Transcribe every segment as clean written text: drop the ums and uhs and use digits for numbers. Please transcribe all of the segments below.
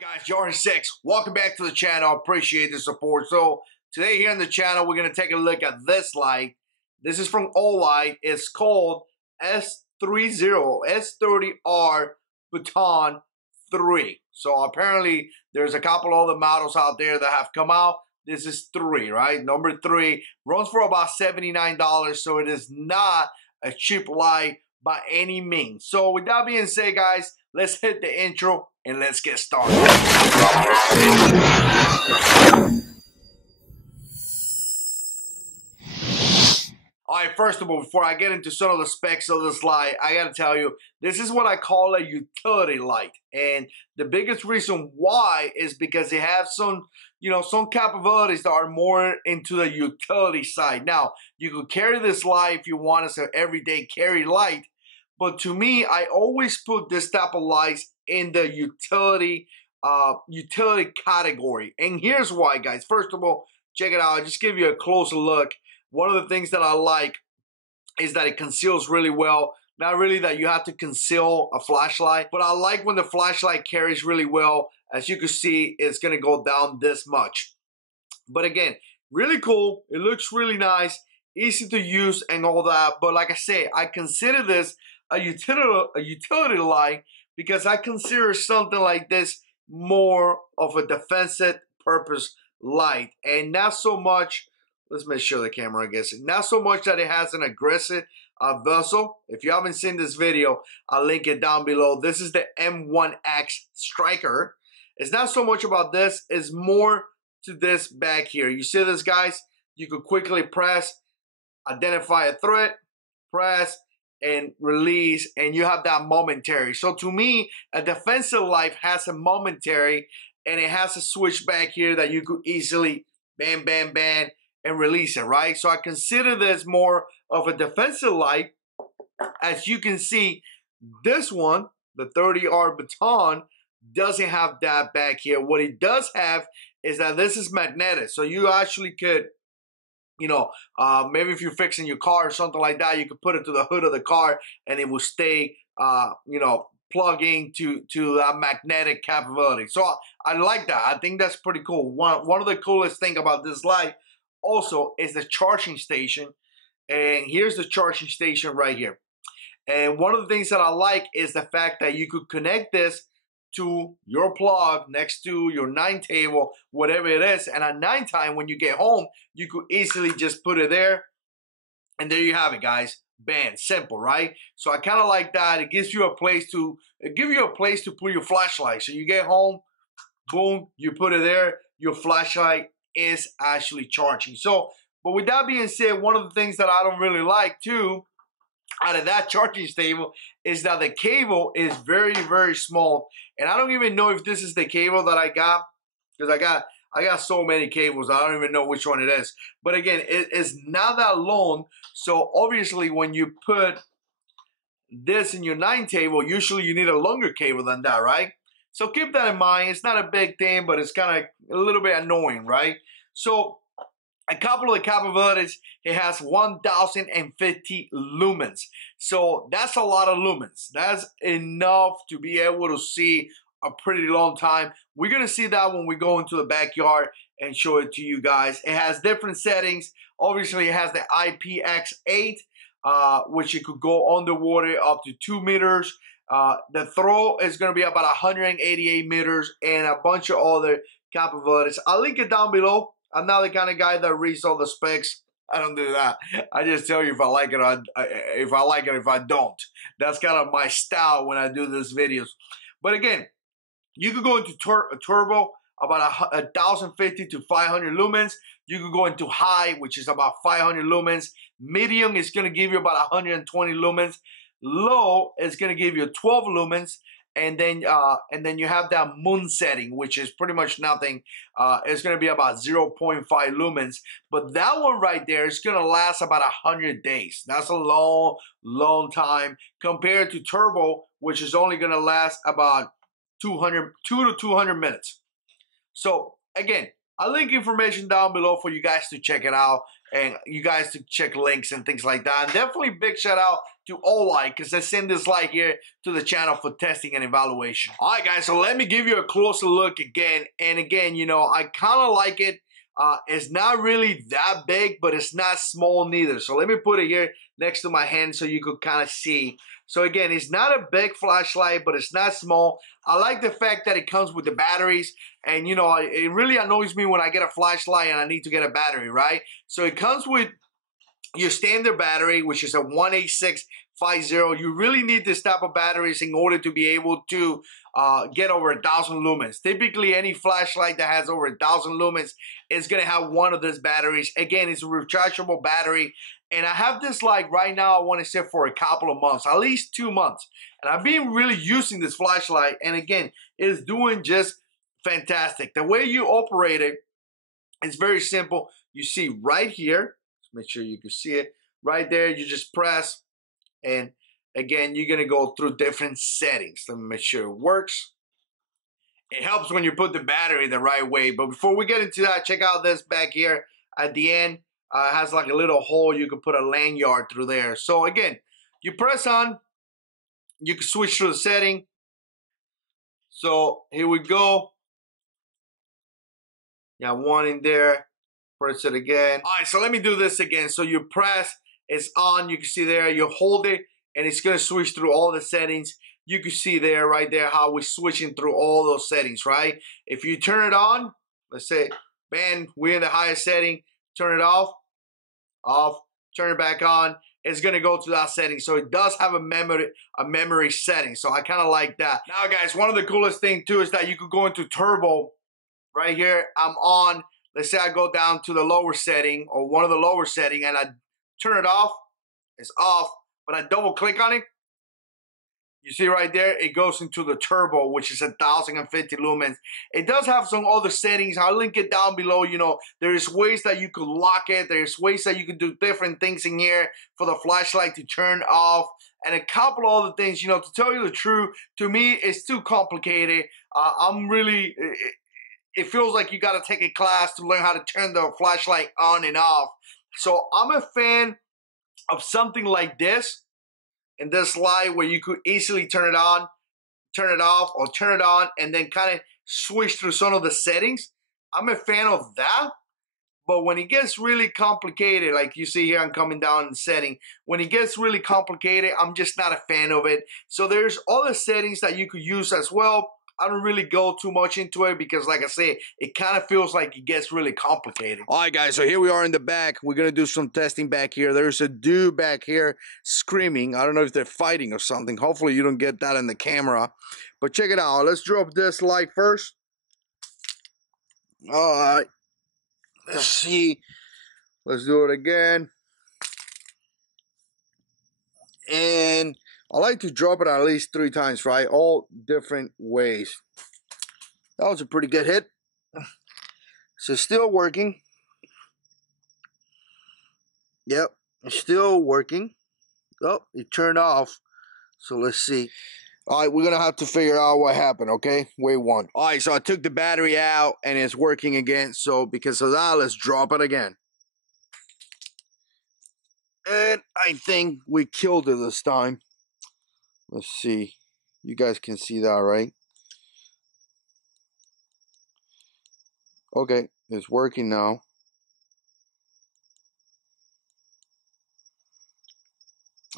Guys, JH6, welcome back to the channel. Appreciate the support. So today here on the channel, we're going to take a look at this light. This is from Olight. It's called S30R Baton 3. So apparently there's a couple other models out there that have come out. This is 3, right? Number 3 runs for about $79. So it is not a cheap light by any means. So with that being said, guys, let's hit the intro and let's get started. Alright, first of all, before I get into some of the specs of this light, I gotta tell you, this is what I call a utility light. And the biggest reason why is because they have some capabilities that are more into the utility side. Now, you could carry this light if you want as an everyday carry light. But to me, I always put this type of lights in the utility category. And here's why, guys. First of all, check it out. I'll just give you a closer look. One of the things that I like is that it conceals really well. Not really that you have to conceal a flashlight, but I like when the flashlight carries really well. As you can see, it's going to go down this much. But again, really cool. It looks really nice, easy to use and all that. But like I say, I consider this a utility light because I consider something like this more of a defensive purpose light and not so much. Let's make sure the camera gets it. Not so much that it has an aggressive bezel. If you haven't seen this video, I'll link it down below. This is the M1X Striker. It's not so much about this. It's more to this back here. You see this, guys? You could quickly press, identify a threat, press, and release, and you have that momentary. So to me, a defensive light has a momentary, and it has a switch back here that you could easily bam, bam, bam, and release it, right? So I consider this more of a defensive light. As you can see, this one, the 30R Baton, doesn't have that back here. What it does have is that this is magnetic. So you actually could, maybe if you're fixing your car or something like that, you could put it to the hood of the car and it will stay, plug into that magnetic capability. So I like that. I think that's pretty cool. One of the coolest thing about this light also is the charging station. And here's the charging station right here. And one of the things that I like is the fact that you could connect this to your plug next to your 9 table, whatever it is. And at nighttime, when you get home, you could easily just put it there. And there you have it, guys. Bam, simple, right? So I kind of like that. It gives you a place to put your flashlight. So you get home, boom, you put it there. Your flashlight is actually charging. So, but with that being said, one of the things that I don't really like too, out of that charging stable, is that the cable is very, very small. And I don't even know if this is the cable that I got, because I got so many cables, I don't even know which one it is. But again, it is not that long. So obviously when you put this in your 9 table, usually you need a longer cable than that, right? So keep that in mind. It's not a big thing, but it's kind of a little bit annoying, right? So a couple of the capabilities, it has 1050 lumens. So that's a lot of lumens. That's enough to be able to see a pretty long time. We're going to see that when we go into the backyard and show it to you guys. It has different settings. Obviously, it has the IPX8, which you could go underwater up to 2 meters. The throw is going to be about 188 meters and a bunch of other capabilities. I'll link it down below. I'm not the kind of guy that reads all the specs. I don't do that. I just tell you if I like it or if I don't. That's kind of my style when I do these videos. But again, you could go into turbo, about 1050 to 500 lumens. You could go into high, which is about 500 lumens. Medium is going to give you about 120 lumens. Low is going to give you 12 lumens. And then you have that moon setting, which is pretty much nothing. It's going to be about 0.5 lumens. But that one right there is going to last about 100 days. That's a long, long time compared to turbo, which is only going to last about 2 to 200 minutes. So again, I'll link information down below for you guys to check it out. and you guys to check links and things like that. And definitely big shout out to Olight, because I send this light here to the channel for testing and evaluation. All right, guys, so let me give you a closer look again. And again, you know, I kind of like it. It's not really that big, but it's not small neither. So let me put it here next to my hand so you could kind of see. So again, it's not a big flashlight, but it's not small. I like the fact that it comes with the batteries. And, you know, it really annoys me when I get a flashlight and I need to get a battery, right? So it comes with your standard battery, which is a 18650. You really need this type of batteries in order to be able to get over 1,000 lumens. Typically, any flashlight that has over 1,000 lumens is going to have one of these batteries. Again, it's a rechargeable battery. And I have this light right now, I want to say for a couple of months, at least 2 months. And I've been really using this flashlight. And again, it is doing just fantastic. The way you operate it is very simple. You see right here, make sure you can see it right there. You just press, and again, you're gonna go through different settings. Let me make sure it works. It helps when you put the battery the right way. But before we get into that, check out this back here at the end. It has like a little hole. You can put a lanyard through there. So again, you press on, you can switch to the setting. So here we go. Yeah, one in there. Press it again. All right, so let me do this again. So you press, it's on. You can see there, you hold it, and it's going to switch through all the settings. You can see there, right there, how we're switching through all those settings, right? If you turn it on, let's say, man, we're in the highest setting. Turn it off, turn it back on. It's going to go to that setting. So it does have a memory setting. So I kind of like that. Now, guys, one of the coolest things, too, is that you could go into turbo. Right here, I'm on. Let's say I go down to the lower setting or one of the lower setting and I turn it off. It's off, but I double click on it. You see right there, it goes into the turbo, which is 1,050 lumens. It does have some other settings. I'll link it down below. You know, there's ways that you could lock it. There's ways that you can do different things in here for the flashlight to turn off. And a couple of other things, you know, to tell you the truth, to me, it's too complicated. It feels like you got to take a class to learn how to turn the flashlight on and off. So I'm a fan of something like this, and this light where you could easily turn it on, turn it off, or turn it on, and then kind of switch through some of the settings. I'm a fan of that. But when it gets really complicated, like you see here, I'm coming down in setting. When it gets really complicated, I'm just not a fan of it. So there's other settings that you could use as well. I don't really go too much into it because, like I said, it kind of feels like it gets really complicated. All right, guys, so here we are in the back. We're going to do some testing back here. There's a dude back here screaming. I don't know if they're fighting or something. Hopefully you don't get that in the camera. But check it out. Let's drop this light first. All right. Let's see. Let's do it again. And I like to drop it at least 3 times, right? All different ways. That was a pretty good hit. So still working. Yep, it's still working. Oh, it turned off. So let's see. All right, we're going to have to figure out what happened, okay? Wait one. All right, so I took the battery out and it's working again. So because of that, let's drop it again. And I think we killed it this time. Let's see. You guys can see that, right? Okay, it's working now.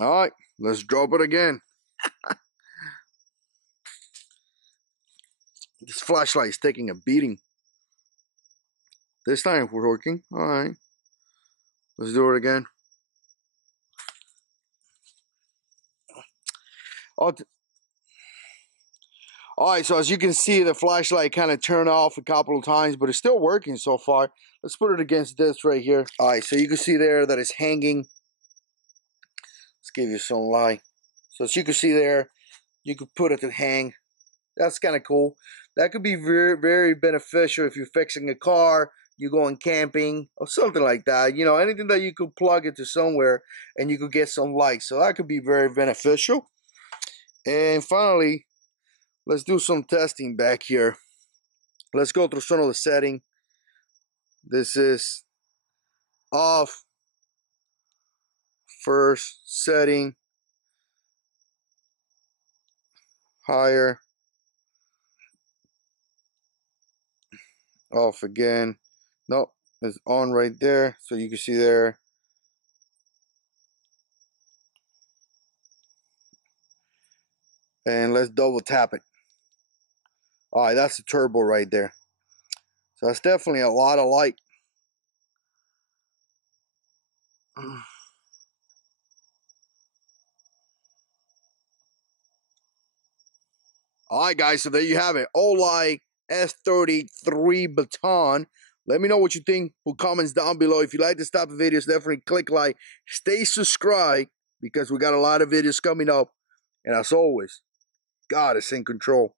All right, let's drop it again. This flashlight is taking a beating. This time we're working. All right, let's do it again. All right, so as you can see, the flashlight kind of turned off a couple of times, but it's still working so far. Let's put it against this right here. All right, so you can see there that it's hanging. Let's give you some light. So as you can see there, you could put it to hang. That's kind of cool. That could be very, very beneficial if you're fixing a car, you're going camping, or something like that. You know, anything that you could plug into somewhere and you could get some light. So that could be very beneficial. And finally, let's do some testing back here. Let's go through some of the setting. This is off, first setting, higher, off again. Nope, it's on right there, so you can see there. And let's double tap it. All right, that's the turbo right there. So that's definitely a lot of light. All right, guys, so there you have it. Olight S30R Baton. Let me know what you think. Put comments down below. If you like this type of videos, definitely click like. Stay subscribed because we got a lot of videos coming up. And as always, God is in control.